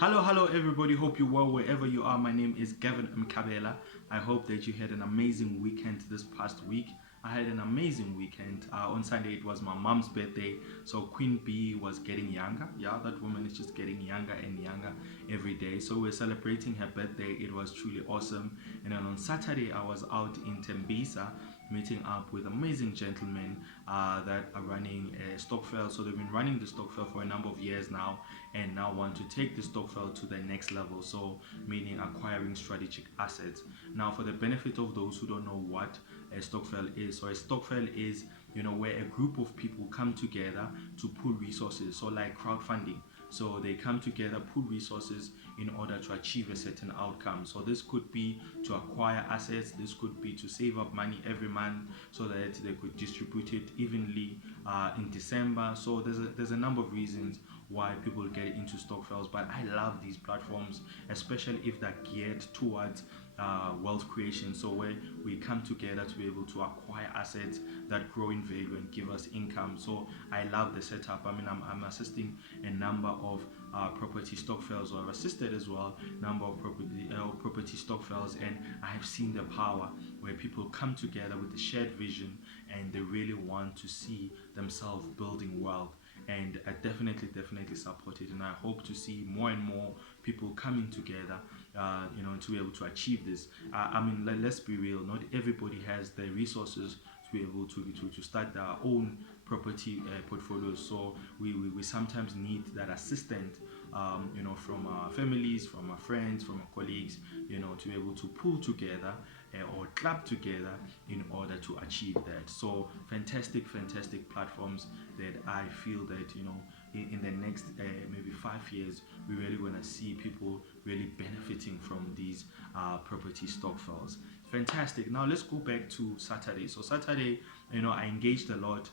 Hello everybody. Hope you're well wherever you are. My name is Gavin Mkabela. I hope that you had an amazing weekend this past week. I had an amazing weekend. On Sunday it was my mom's birthday, so Queen Bee was getting younger. Yeah, that woman is just getting younger and younger every day. So we're celebrating her birthday. It was truly awesome. And then on Saturday I was out in Tembisa meeting up with amazing gentlemen that are running a Stokvel. So they've been running the Stokvel for a number of years now, and now want to take the Stokvel to the next level. So meaning acquiring strategic assets. Now, for the benefit of those who don't know what a Stokvel is, so a Stokvel is where a group of people come together to pool resources. So like crowdfunding. So they come together, pool resources in order to achieve a certain outcome. So this could be to acquire assets, this could be to save up money every month so that they could distribute it evenly in December. So there's a number of reasons why people get into Stokvels, but I love these platforms, especially if they're geared towards wealth creation. So where we come together to be able to acquire assets that grow in value and give us income. So I love the setup. I mean, I'm assisting a number of property Stokvels, or I've assisted as well number of property Stokvels, and I have seen the power where people come together with a shared vision and they really want to see themselves building wealth. And I definitely support it, and I hope to see more and more people coming together to be able to achieve this. I mean, let's be real, not everybody has the resources to be able to start their own property portfolios. So we sometimes need that assistant, from our families, from our friends, from our colleagues, to be able to pull together or club together in order to achieve that. So fantastic platforms that I feel that in the next maybe 5 years we really want to see people really benefiting from these property Stokvels. Fantastic. Now let's go back to Saturday. So Saturday, I engaged a lot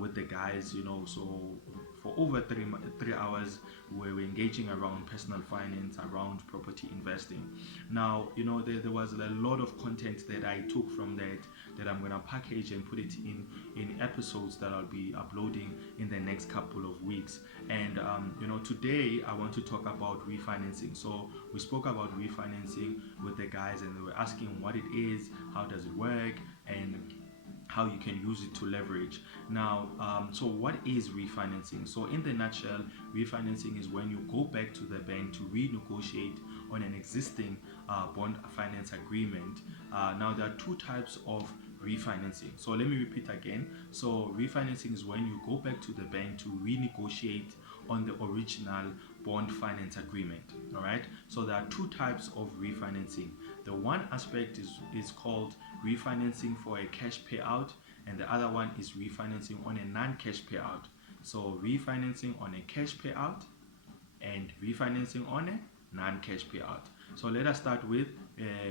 with the guys. So for over 3 hours we were engaging around personal finance, around property investing. Now there was a lot of content that I took from that I'm gonna package and put it in episodes that I'll be uploading in the next couple of weeks. And today I want to talk about refinancing. So we spoke about refinancing with the guys, and they were asking what it is, how does it work, and how you can use it to leverage. Now, so what is refinancing? So in the nutshell, refinancing is when you go back to the bank to renegotiate on an existing bond finance agreement. Now, there are two types of refinancing. So let me repeat again. So refinancing is when you go back to the bank to renegotiate on the original bond finance agreement. All right, so there are two types of refinancing. The one aspect is called refinancing for a cash payout, and the other one is refinancing on a non-cash payout. So refinancing on a cash payout and refinancing on a non-cash payout. So let us start with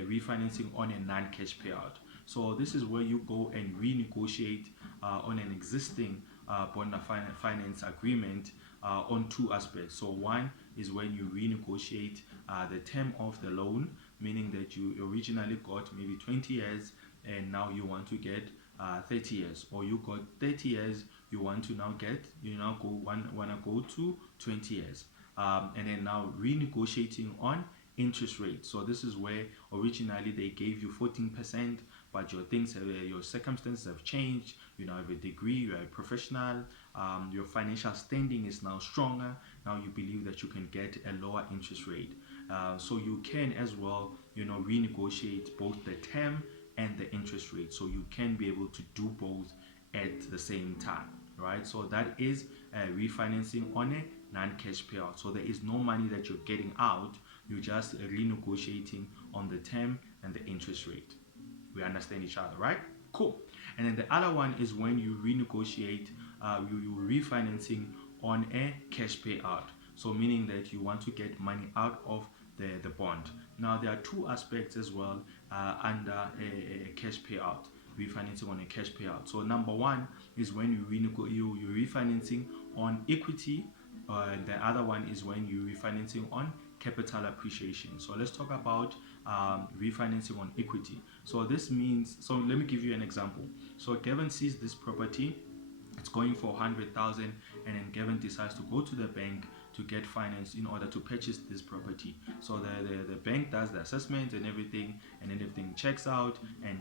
refinancing on a non-cash payout. So this is where you go and renegotiate on an existing bond finance agreement on two aspects. So one is when you renegotiate the term of the loan, meaning that you originally got maybe 20 years and now you want to get 30 years, or you got 30 years, you want to now want to go to 20 years, and then now renegotiating on interest rate. So this is where originally they gave you 14%, but your circumstances have changed. You now have a degree, you're a professional, your financial standing is now stronger. Now you believe that you can get a lower interest rate. So you can as well, renegotiate both the term and the interest rate. So you can be able to do both at the same time, right? So that is refinancing on a non-cash payout. So there is no money that you're getting out. You're just renegotiating on the term and the interest rate. We understand each other, right? Cool. And then the other one is when you renegotiate, you're refinancing on a cash payout. So meaning that you want to get money out of the bond. Now there are two aspects as well under a cash payout, refinancing on a cash payout. So number one is when you're refinancing on equity, and the other one is when you're refinancing on capital appreciation. So let's talk about refinancing on equity. So this means, so let me give you an example. So Gavin sees this property, it's going for 100,000, and then Gavin decides to go to the bank to get finance in order to purchase this property. So the bank does the assessment and everything, and then everything checks out, and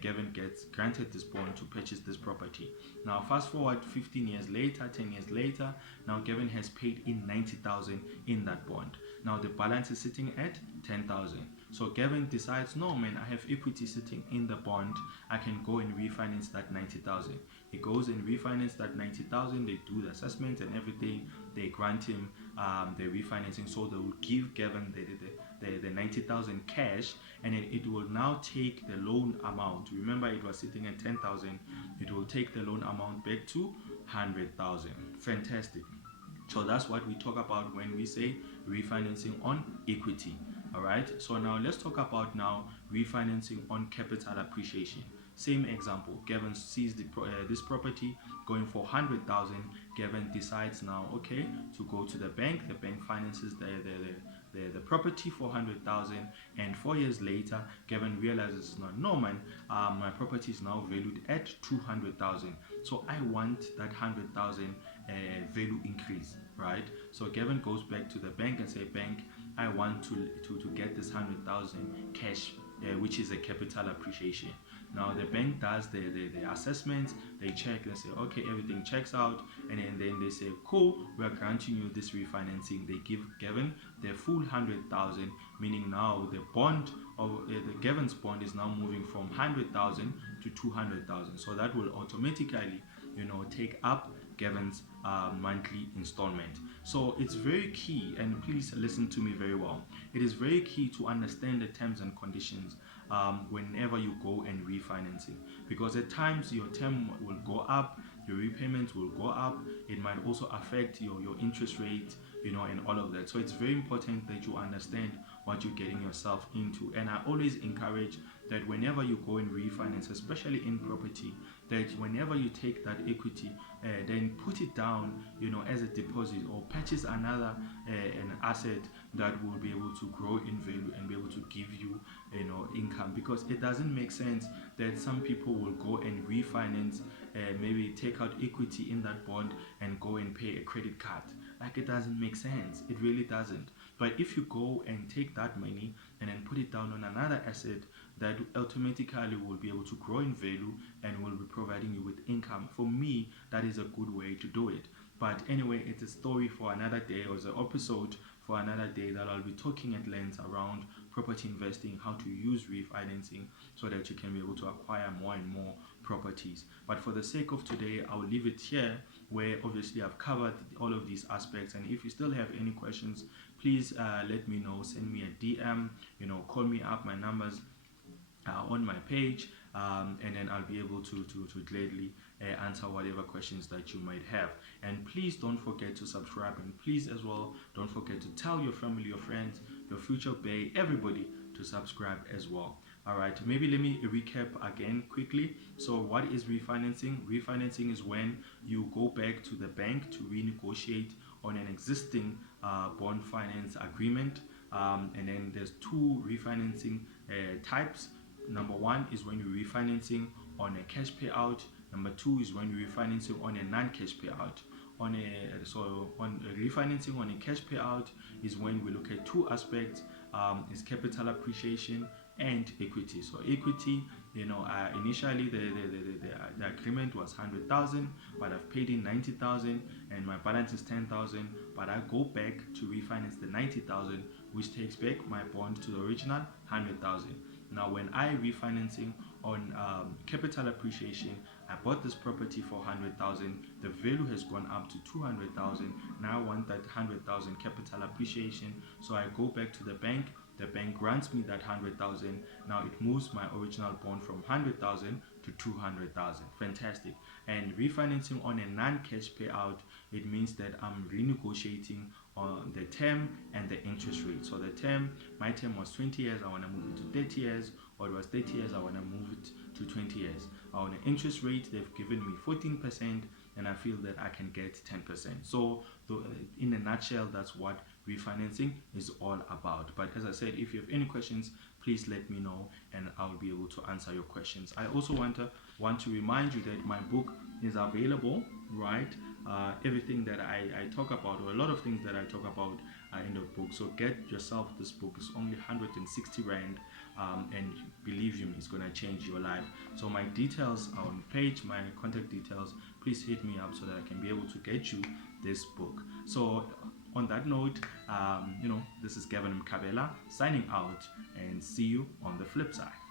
Gavin gets granted this bond to purchase this property. Now fast forward 15 years later, 10 years later, now Gavin has paid in 90,000 in that bond. Now the balance is sitting at 10,000. So Gavin decides, no man, I have equity sitting in the bond, I can go and refinance that 90,000. He goes and refinance that 90,000. They do the assessment and everything. They grant him the refinancing. So they will give Gavin the 90,000 cash, and then it will now take the loan amount. Remember, it was sitting at 10,000. It will take the loan amount back to 100,000. Fantastic. So that's what we talk about when we say refinancing on equity. All right. So now let's talk about now refinancing on capital appreciation. Same example. Gavin sees this property going for 100,000. Gavin decides now, okay, to go to the bank. The bank finances the property for 100,000, and 4 years later, Gavin realizes, no man, my property is now valued at 200,000. So I want that 100,000 value increase, right? So Gavin goes back to the bank and say, bank, I want to get this 100,000 cash, which is a capital appreciation. Now the bank does the assessments, they check, they say, okay, everything checks out, and then they say, cool, we are granting you this refinancing. They give Gavin the full 100,000, meaning now the bond of the Gavin's bond is now moving from 100,000 to 200,000. So that will automatically, take up Gavin's monthly installment. So it's very key, and please listen to me very well. It is very key to understand the terms and conditions whenever you go and refinancing, because at times your term will go up, your repayments will go up. It might also affect your interest rate, and all of that. So it's very important that you understand what you're getting yourself into. And I always encourage that whenever you go and refinance, especially in property, that whenever you take that equity, then put it down, as a deposit, or purchase another an asset that will be able to grow in value and be able to give you, income. Because it doesn't make sense that some people will go and refinance, maybe take out equity in that bond and go and pay a credit card. Like, it doesn't make sense. It really doesn't. But if you go and take that money and then put it down on another asset, that automatically will be able to grow in value and will be providing you with income. For me, that is a good way to do it. But anyway, it's a story for another day, or the episode for another day, that I'll be talking at length around property investing, how to use refinancing so that you can be able to acquire more and more properties. But for the sake of today, I'll leave it here, where obviously I've covered all of these aspects. And if you still have any questions, please let me know. Send me a DM, call me up. My numbers on my page, and then I'll be able to gladly answer whatever questions that you might have. And please don't forget to subscribe, and please as well don't forget to tell your family, your friends, your future bae, everybody to subscribe as well. All right, maybe let me recap again quickly. So what is refinancing? Refinancing is when you go back to the bank to renegotiate on an existing bond finance agreement. And then there's two refinancing types. Number one is when you're refinancing on a cash payout. Number two is when you're refinancing on a non-cash payout. On refinancing on a cash payout is when we look at two aspects: is capital appreciation and equity. So equity, initially the agreement was 100,000, but I've paid in 90,000, and my balance is 10,000. But I go back to refinance the 90,000, which takes back my bond to the original 100,000. Now, when I refinancing on capital appreciation, I bought this property for 100,000. The value has gone up to 200,000. Now I want that 100,000 capital appreciation. So I go back to the bank. The bank grants me that 100,000. Now it moves my original bond from 100,000 to 200,000. Fantastic. And refinancing on a non-cash payout, it means that I'm renegotiating on the term and the interest rate. So the term, my term was 20 years, I want to move it to 30 years, or it was 30 years, I want to move it to 20 years. On the interest rate, they've given me 14%, and I feel that I can get 10%. So in a nutshell, that's what refinancing is all about. But as I said, if you have any questions, please let me know and I'll be able to answer your questions. I also want to remind you that my book is available, right? Everything that I talk about, or a lot of things that I talk about, are in the book. So get yourself this book. It's only 160 Rand, and believe you me, it's going to change your life. So my details are on the page, my contact details. Please hit me up so that I can be able to get you this book. So on that note, this is Gavin Mkabela signing out, and see you on the flip side.